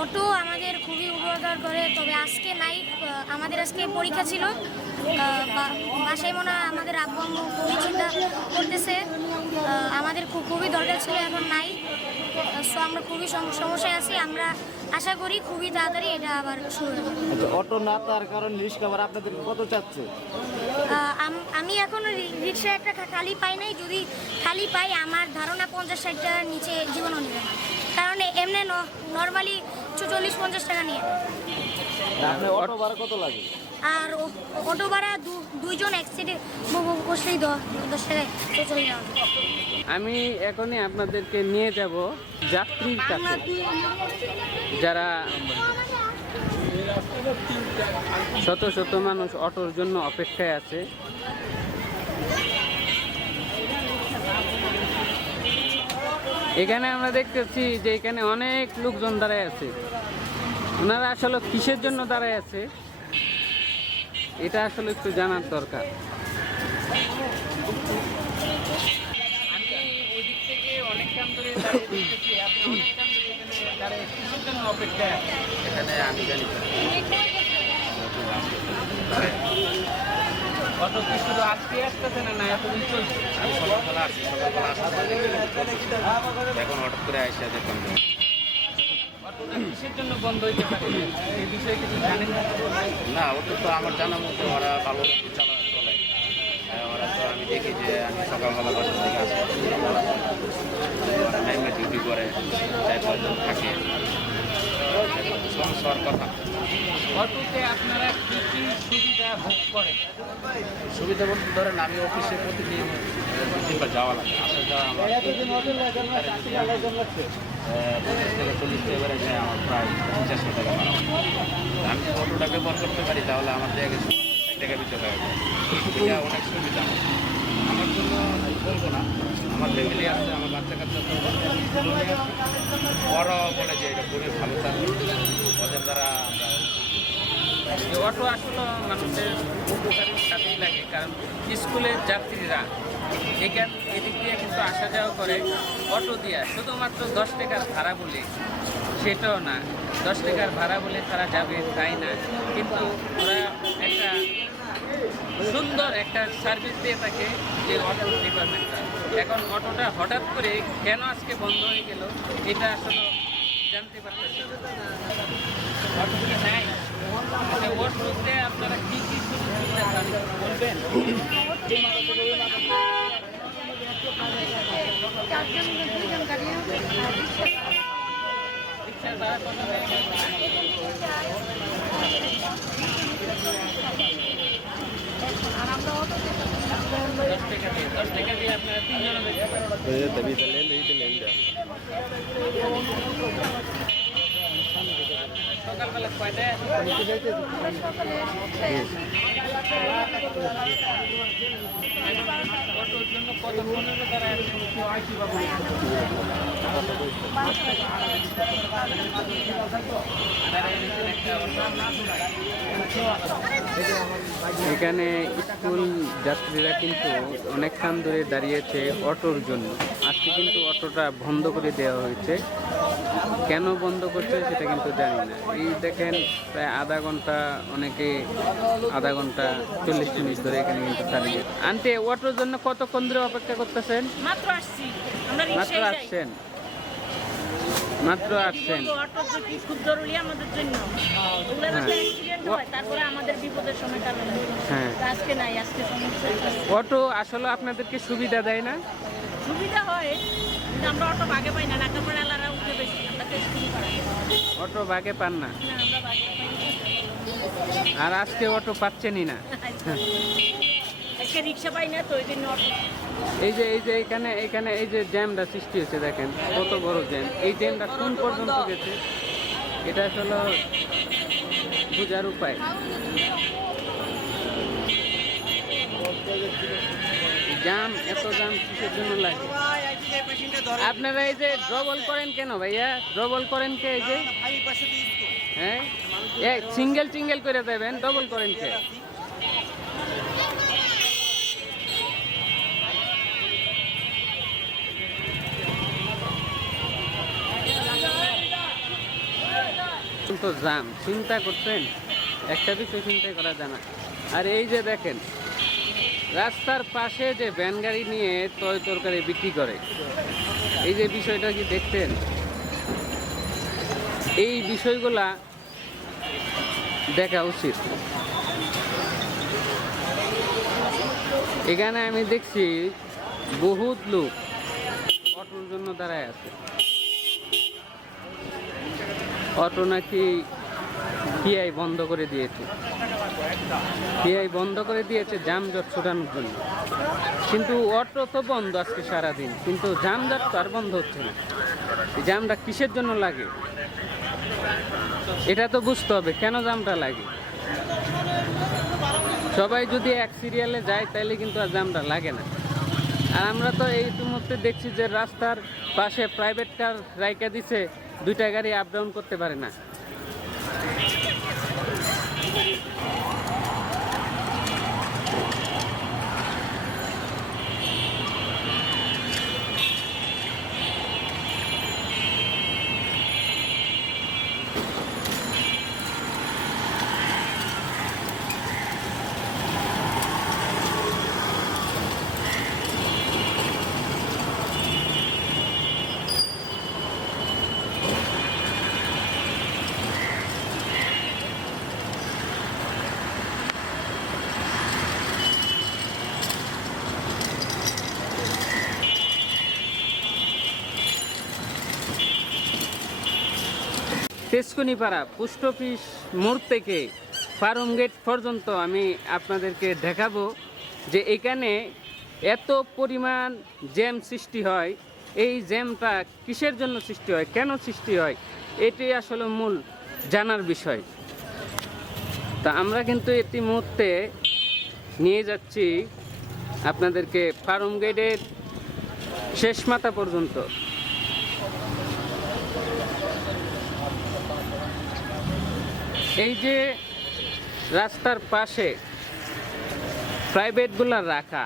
Auto আমাদের খুবই উপকার করে তবে আজকে নাই আমাদের আজকে পরীক্ষা ছিল। বাসায় মনে হয় আমাদের আব্বু আম্মু খুবই চিন্তা করতেছে। আমাদের খুব খুবই দরকার ছিল এখন নাই সো আমরা খুবই সমস্যায় আছি। আমরা আশা করি খুবই তাড়াতাড়ি এটা আবার শুরু হবে। আচ্ছা অটো না তার কারণ রিক্সা ভাড়া আপনাদের কত চাচ্ছে? আমি এখনও রিক্সা একটা খালি পাই নাই। যদি খালি পাই আমার ধারণা পঞ্চাশ ষাট টাকার নিচে জীবনও নেবে কারণ এমনি নর্মালি চল্লিশ পঞ্চাশ টাকা নিয়ে। আপনি অটো ভাড়া কত লাগে? আর অটো ভাড়া দু- দুইজন এক সিটে বসলেই দশ টাকায় চলে যাওয়া আমি এখনই আপনাদেরকে নিয়ে যাব যাত্রীর কাছে। যারা শত শত মানুষ অটোর জন্য অপেক্ষায় আছে। এখানে আমরা দেখতেছি যে এখানে অনেক লোকজন দাঁড়ায় আছে। ওনারা আসলে কিসের জন্য দাঁড়ায় আছে? এটা আসলে একটু জানার দরকার? এখানে আমি জানি কত কি শুধু আজকে আসতেছে না এতদিন চলছে? আমি সকালবেলা আসি সকালবেলা আসার পর এখন হঠাৎ করে আইসা দেখলাম কিসের জন্য বন্ধ হইতে পারে? এই বিষয়ে কিছু জানেন? না? ওটা তো আমার জানা মতো ওরা ভালো চালা চলে। হ্যাঁ, ওরা তো আমি দেখি যে আমি সকালবেলা বাসার থেকে আসি ওরা টাইমে ডিউটি করে চার পাঁচজন থাকে। সমস্যার কথা। অটোতে আপনারা কি কি ভোগ করেন সুবিধা বলতে ধরেন আমি অফিসে প্রতিদিন তিনবার যাওয়া লাগে। আসা যাওয়া আমার পঞ্চাশ থেকে চল্লিশ টাকা যায় আমার প্রায় চারশো টাকা আমি যদি অটোটা ব্যবহার করতে পারি তাহলে আমার দেখা গেছে টাকা ভিতরে হয়ে এটা অনেক সুবিধা। আমার জন্য বলব না আমার ফ্যামিলি আছে আমার বাচ্চা কাচ্চা। ওরাও বলে যে এটা খুবই ভালো থাকবে ওদের দ্বারা অটো আসলে মানুষের উপকারের লাগে, কারণ স্কুলের যাত্রীরা এখান এদিক দিয়ে কিন্তু আসা যাওয়া করে অটো দিয়া। শুধুমাত্র দশ টাকার ভাড়া বলে সেটাও না। দশ টাকার ভাড়া বলে তারা যাবে তাই না? কিন্তু ওরা একটা সুন্দর একটা সার্ভিস দিয়ে থাকে যে অটো ডিপার্টমেন্টটা এখন অটোটা হঠাৎ করে কেন আজকে বন্ধ হয়ে গেল, এটা আসলে জানতে পারতেছি ওর মধ্যে আপনারা কি কি বলবেন রিক্সার ভাড়া কত গেল? দশ টাকা দিয়ে দশ টাকা দিয়ে আপনারা তিনজনে যেতে পারেন সকালবেলা কয়টায় আসেন? কত এখানে স্কুল যাত্রীরা কিন্তু অনেকক্ষণ ধরে দাঁড়িয়েছে অটোর জন্য। আজকে কিন্তু অটোটা বন্ধ করে দেওয়া হয়েছে। কেন বন্ধ করছে সেটা কিন্তু জানি না। এই দেখেন, প্রায় আধা ঘণ্টা, অনেকে আধা ঘণ্টা, চল্লিশ মিনিট ধরে এখানে কিন্তু দাঁড়িয়ে আনতে অটোর জন্য কতক্ষণ ধরে অপেক্ষা করতেছেন? মাত্র আসছি। আমরা মাত্র আসছেন। মাত্র আসছেন। অটো খুব জরুরি আমাদের জন্য। হ্যাঁ। তারপরে আমাদের বিপদের সময় হ্যাঁ। আজকে নাই আজকে সমস্যা অটো আসলে আপনাদেরকে সুবিধা দেয় না? সুবিধা হয় আমরা অটো ভাগে পাই না নাকাপাড়া এলারা উঠে বেশি আমরা অটো ভাগে পান না। আর আজকে অটো পাচ্ছেনই না। আজকে রিক্সা পাই না তো ওই অটো এই যে এই যে এখানে এখানে এই যে জ্যামটা সৃষ্টি হচ্ছে দেখেন কত বড় জ্যাম। এই জ্যামটা কোন পর্যন্ত গেছে? এটা আসলে বোঝার উপায়। জাম এত জাম কিসের জন্য লাগে? আপনারা এই যে ডবল করেন কেন ভাইয়া? ডবল করেন কে এই যে? হ্যাঁ? সিঙ্গেল সিঙ্গেল করে দেবেন ডবল করেন কে? তো জাম চিন্তা করছেন? একটা বিষয় চিন্তা করা জানা আর এই যে দেখেন, রাস্তার পাশে যে ভ্যান গাড়ি নিয়ে তয় তরকারি বিক্রি করে, এই যে বিষয়টা কি দেখতেন এই বিষয়গুলা দেখা উচিত। এখানে আমি দেখছি বহুত লোক অটোর জন্য দাঁড়ায় আছে। অটো নাকি পিআই বন্ধ করে দিয়েছে। পিআই বন্ধ করে দিয়েছে, যানজট ছোটানোর জন্য। কিন্তু অটো তো বন্ধ আজকে সারাদিন, কিন্তু যানজট তো আর বন্ধ হচ্ছে না। জামটা কিসের জন্য লাগে? এটা তো বুঝতে হবে, কেন জামটা লাগে? সবাই যদি এক সিরিয়ালে যায় তাহলে কিন্তু আর জামটা লাগে না। আর আমরা তো এই মুহূর্তে দেখছি যে রাস্তার পাশে প্রাইভেট কার রাইকা দিছে দুইটা গাড়ি আপ ডাউন করতে পারে না। তেজকুনিপাড়া পোস্ট অফিস মোড় থেকে ফার্ম গেট পর্যন্ত আমি আপনাদেরকে দেখাবো যে এখানে এত পরিমাণ জ্যাম সৃষ্টি হয়। এই জ্যামটা কিসের জন্য সৃষ্টি হয়? কেন সৃষ্টি হয়? এটি আসলে মূল জানার বিষয়। তা আমরা কিন্তু এটি মুহূর্তে নিয়ে যাচ্ছি আপনাদেরকে ফার্ম গেটের শেষ মাথা পর্যন্ত। এই যে রাস্তার পাশে প্রাইভেটগুলো রাখা,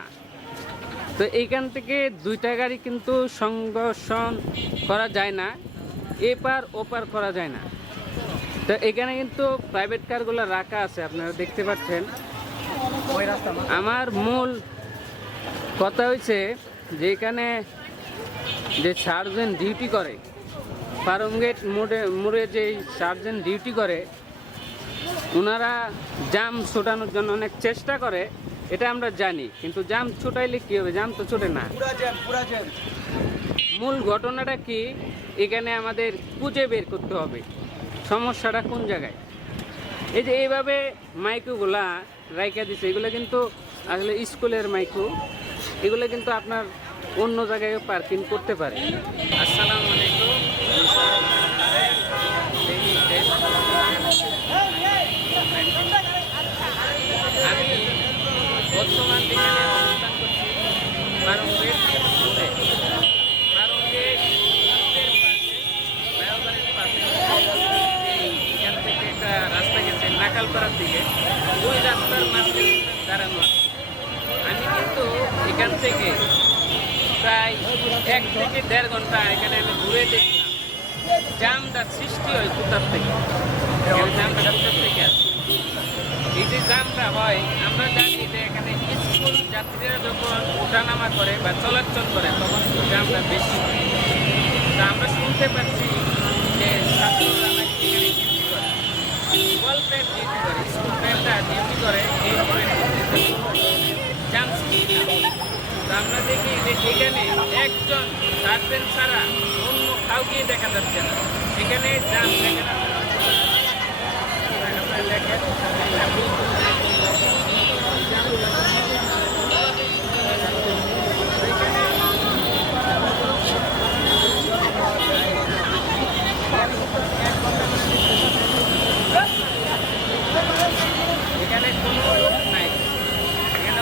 তো এইখান থেকে দুইটা গাড়ি কিন্তু সংঘর্ষণ করা যায় না এপার ওপার করা যায় না। তো এখানে কিন্তু প্রাইভেট কারগুলো রাখা আছে, আপনারা দেখতে পাচ্ছেন। আমার মূল কথা হয়েছে যে এখানে যে সার্জেন্ট ডিউটি করে, ফার্মগেট মোড়ে মোড়ে যে সার্জেন্ট ডিউটি করে ওনারা জাম ছোটানোর জন্য অনেক চেষ্টা করে এটা আমরা জানি। কিন্তু জাম ছোটাইলে কি হবে? জাম তো ছোটে না। মূল ঘটনাটা কি? এখানে আমাদের খুঁজে বের করতে হবে। সমস্যাটা কোন জায়গায়? এই যে এইভাবে মাইকুগুলা রাইকা দিছে এগুলো কিন্তু আসলে স্কুলের মাইকু। এগুলো কিন্তু আপনার অন্য জায়গায় পার্কিং করতে পারে। আসসালামু আলাইকুম আমি বর্তমান এখানে অবস্থান করছি বারঙ্গের মোড়ে বারঙ্গের মোড়ের পাশে বায়োবাড়ির পাশে এই এখান থেকে একটা রাস্তা গেছে নাকালপাড়ার দিকে ওই রাস্তার মাঝে দাঁড়ানো আমি কিন্তু এখান থেকে প্রায় এক থেকে দেড় ঘণ্টা এখানে আমি ঘুরে দেখলাম। জামটা সৃষ্টি হয় কোথার থেকে? জামটা কোথার থেকে আসে? এই যে জামটা হয়, আমরা জানি যে এখানে স্কুল যাত্রীরা যখন ওঠানামা করে বা চলাচল করে, তখন জামটা বেশি তা আমরা শুনতে পাচ্ছি যে ছাত্ররা বল টাইম ডিউটি করে এই। তা আমরা দেখি যে এখানে একজন সার্জেন্ট ছাড়া অন্য কাউকে দেখা যাচ্ছে না। এখানে জাম দেখা আপনারা দেখেন এখানে কোনো লোক নাই এখানে অবস্থা দেখো,